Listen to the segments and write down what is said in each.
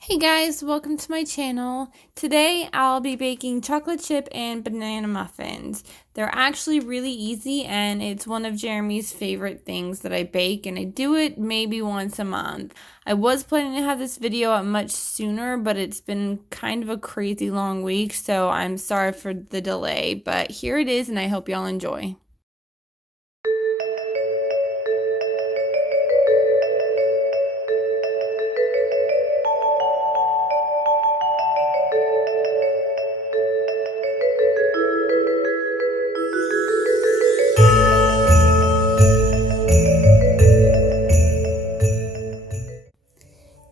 Hey guys, welcome to my channel. Today I'll be baking chocolate chip and banana muffins. They're actually really easy and it's one of Jeremy's favorite things that I bake, and I do it maybe once a month. I was planning to have this video out much sooner, but it's been kind of a crazy long week, so I'm sorry for the delay, but here it is and I hope y'all enjoy.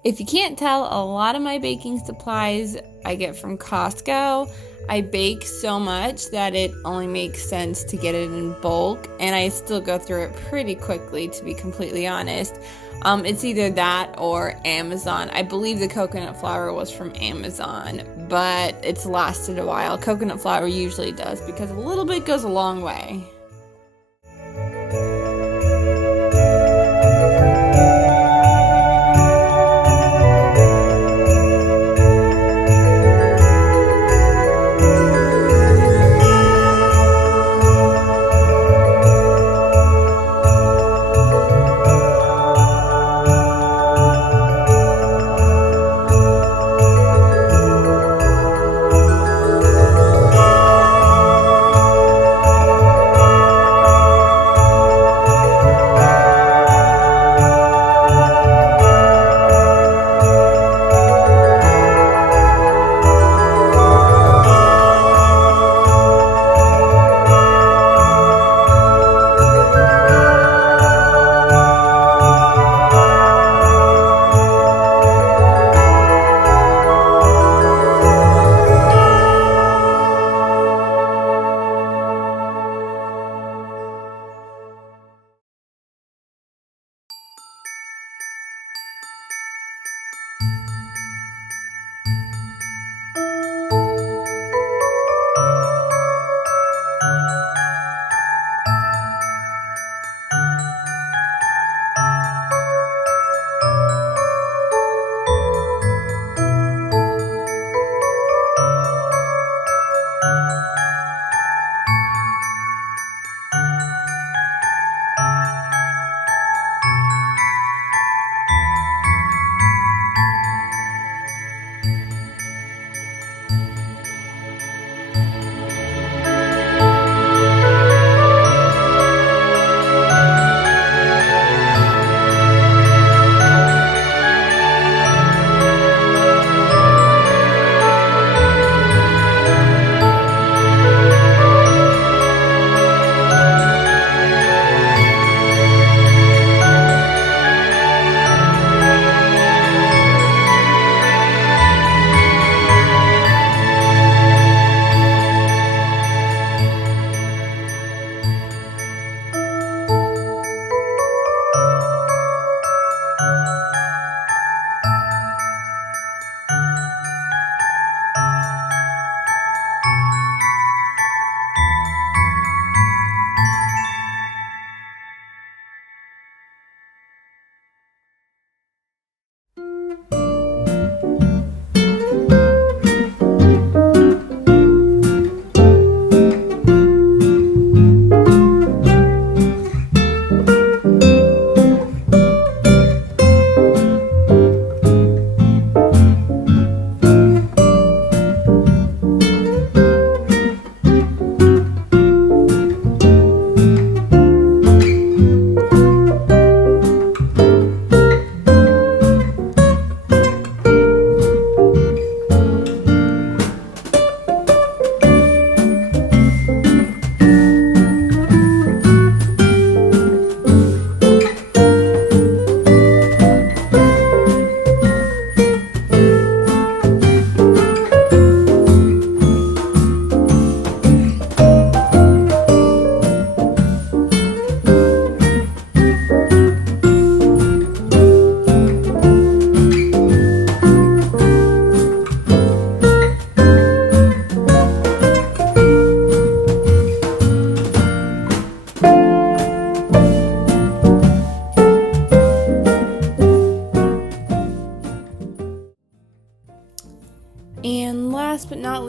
If you can't tell, a lot of my baking supplies I get from Costco. I bake so much that it only makes sense to get it in bulk, and I still go through it pretty quickly, to be completely honest. It's either that or Amazon. I believe the coconut flour was from Amazon, but it's lasted a while. Coconut flour usually does, because a little bit goes a long way.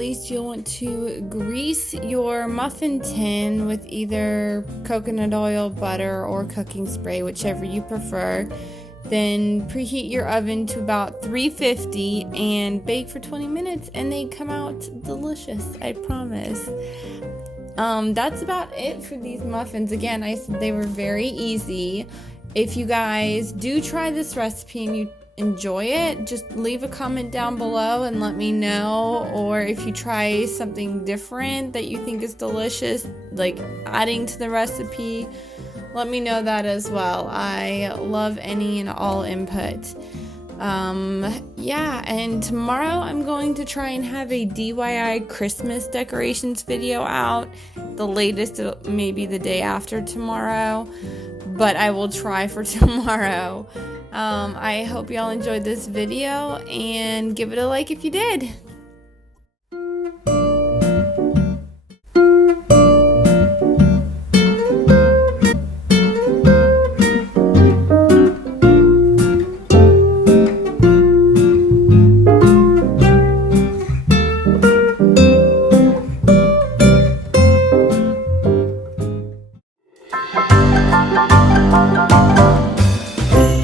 least, you'll want to grease your muffin tin with either coconut oil, butter, or cooking spray, whichever you prefer. Then preheat your oven to about 350 and bake for 20 minutes, and they come out delicious, I promise. That's about it for these muffins. Again, I said they were very easy. If you guys do try this recipe and you enjoy it, just leave a comment down below and let me know. Or if you try something different that you think is delicious, like adding to the recipe, let me know that as well. I love any and all input. Yeah, and tomorrow I'm going to try and have a DIY Christmas decorations video out. The latest, maybe the day after tomorrow, but I will try for tomorrow. I hope y'all enjoyed this video, and give it a like if you did.